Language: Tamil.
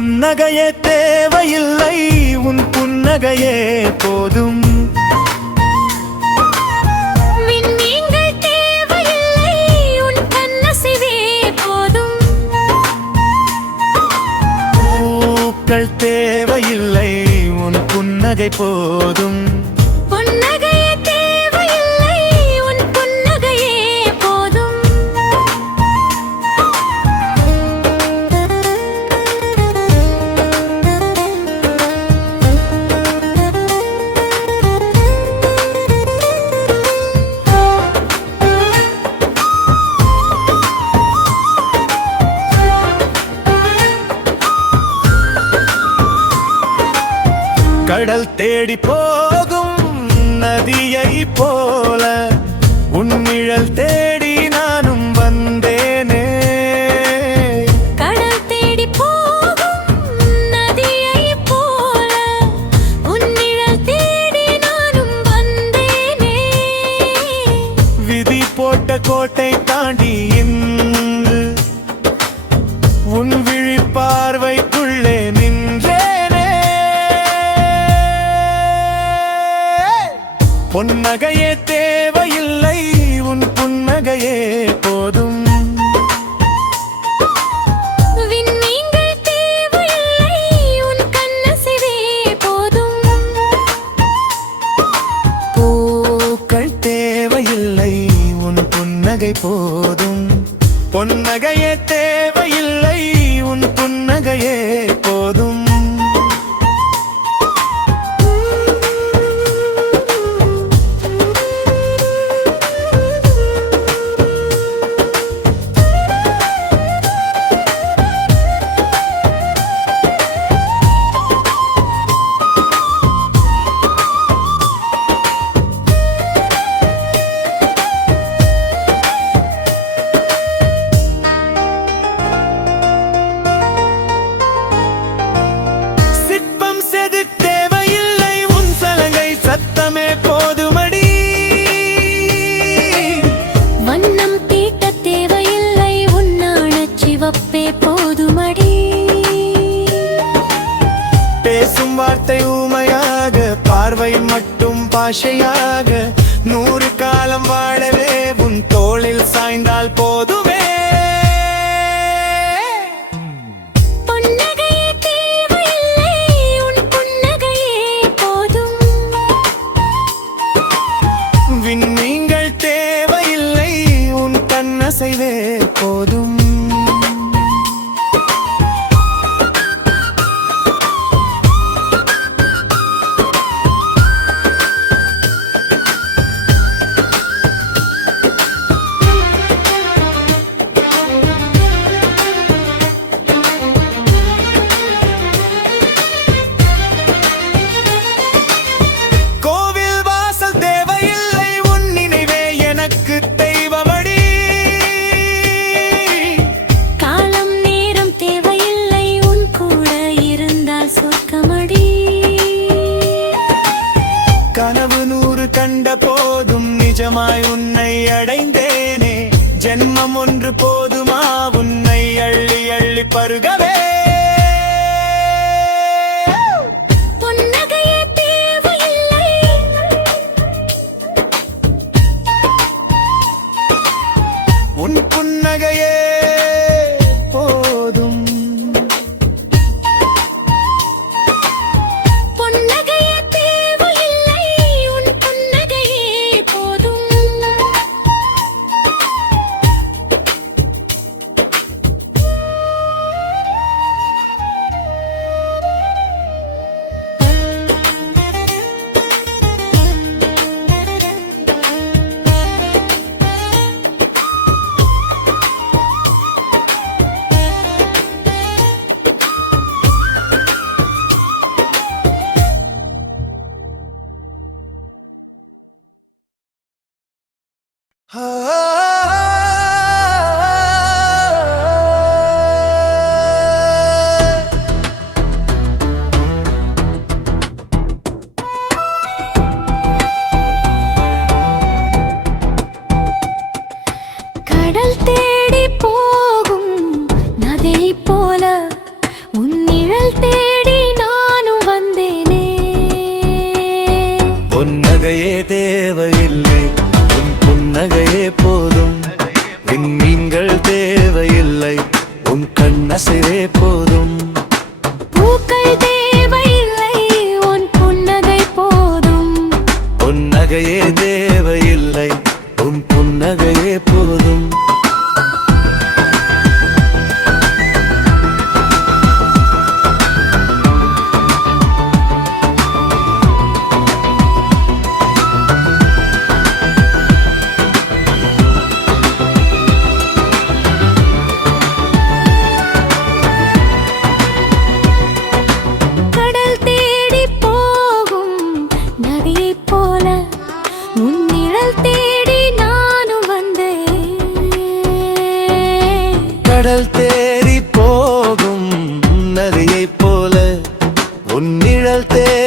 பொன்னகையே தேவையில்லை உன் புன்னகையே போதும். விண்மீன்கள் தேவையில்லை உன் கண்ணசைவே போதும். பூக்கள் தேவையில்லை உன் புன்னகை போதும். கடல் தேடி போகும் நதியை போல உன் நிழல் தேடி நானும் வந்தேனே. கடல் தேடி போகும் நதியை போல உன் நிழல் தேடி நானும் வந்தேனே. விதி போட்ட கோட்டை தாண்டி இன்று உன் விழி பார்வைக்குள்ளே பொன்னகையே தேவையில்லை உன் புன்னகையே போதும். விண்மீன்கள் தேவையில்லை உன் கண்ணசைவே போதும். பூக்கள் தேவையில்லை உன் புன்னகை போதும். பொன்னகையே தேவையில்லை உன் புன்னகையே போதும். பேசும் வார்த்தை ஊமையாக பார்வை மட்டும் பாஷையாக 100 காலம் வாழவே உன் தோளில் சாய்ந்தால் போதுமே. பொன்னகையே தேவையில்லை உன் புன்னகையே போதும். விண்மீன்கள் தேவையில்லை உன் கண்ணசைவே போதும். கனவு 100 கண்ட போதும் நிஜமாய் உன்னை அடைந்தேனே. ஜென்மம் ஒன்று போதுமா உன்னை அள்ளி அள்ளி பருகவே. பொன்னகையே தேவையில்லை உன் புன்னகையே போதும். கடல் தேடி போகும் நதியை போல உன் நிழல் புன்னகையே போதும் விண்மீன்கள் தேவையில்லை உன் கண்ணசைவே போதும் பூக்கள் தேவையில்லை உன் புன்னகை போதும் புன்னகையே தேவையில்லை உன் புன்னகையே போதும் கடல் தேடி போகும் நதியைப் போல உன் நிழல் தேடி நானும் வந்தேன் கடல் தேடி போகும் நதியைப் போல உன் நிழல் தேடி